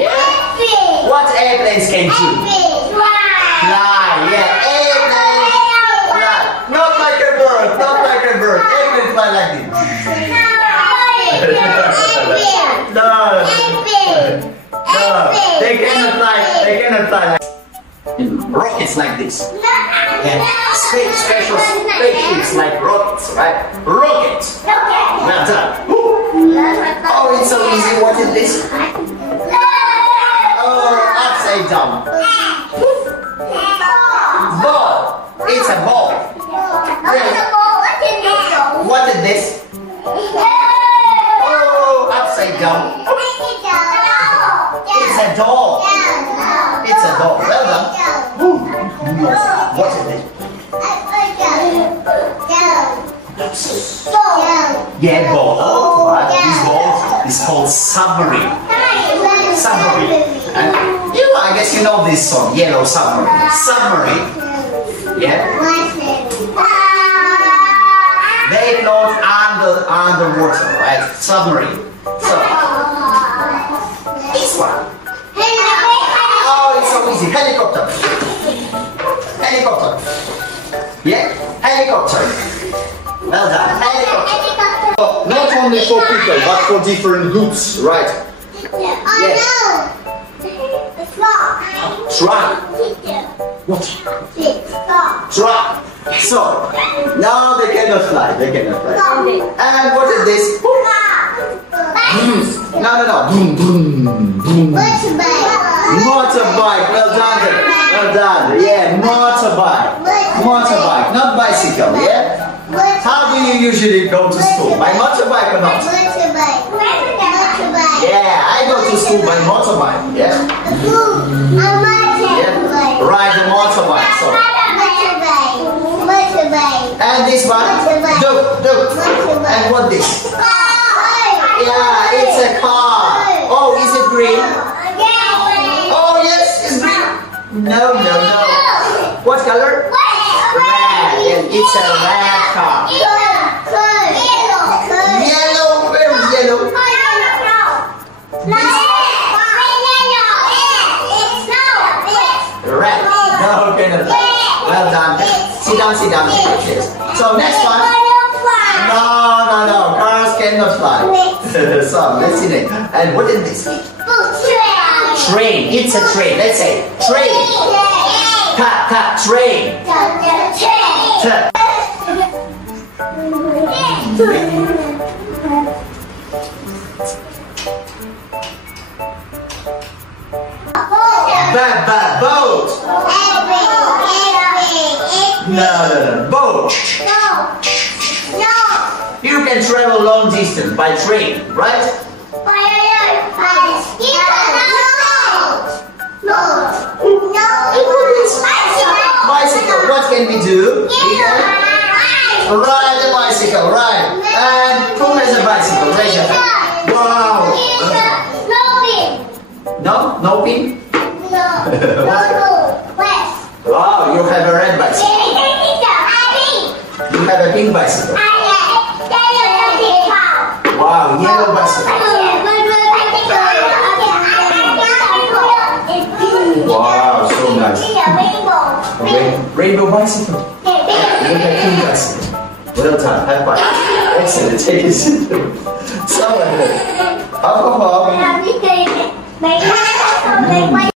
Yeah? What airplanes can do? Fly, yeah, airplanes fly. Not like a bird, not like a bird. Airplanes fly like this. No. No, they cannot fly like rockets like this. Yeah. Special spaceships like rockets, right? Rockets. Well done. Oh, it's so easy. What is this? Oh, upside down. Ball. It's a ball. What is this? Oh, upside down. It's a doll. It's a doll. Well done. What is this? Yeah, ball. Right. This ball is called submarine. Submarine. And I guess you know this song, Yellow Submarine. Submarine. Yeah. They float underwater, right? Submarine. So this one. Oh, it's so easy. Helicopter. Helicopter. Yeah, helicopter. Well done. Helicopter. Oh, not only for people, but for different goods, right? Yes. Truck. What? Truck. So, now they cannot fly. They cannot fly. And what is this? No. Boom, boom, boom. Motorbike. Well done. Well done. Yeah, motorbike. Motorbike, not bicycle. Yeah. How do you usually go to school? By motorbike or not? Yeah, I go to school by motorbike. Yeah. Ride the motorbike. So. And this one? Look. And what this? Yeah, it's a car. Oh, is it green? Oh, yes, it's green. No. What color? Red. Yes, it's a red car. Yellow. Where is yellow? Red. No, cannot. Well done. Sit down. Yes. So next one. No. Cars cannot fly. So let's see next. And what is this? Train. It's a train. Let's say train. Train. Boat. No. Boat. You can travel long distance by train, right? Bicycle. What can we do? Ride a bicycle, right? And who has a bicycle? Raise your hand. Wow. No pin? Wow, you have a red bicycle. You have a pink bicycle. Wow, yellow bicycle. Wow, so nice. Rainbow bicycle. You have pink bicycle. Well done, high five. Excellent, take a seat. So, alcohol.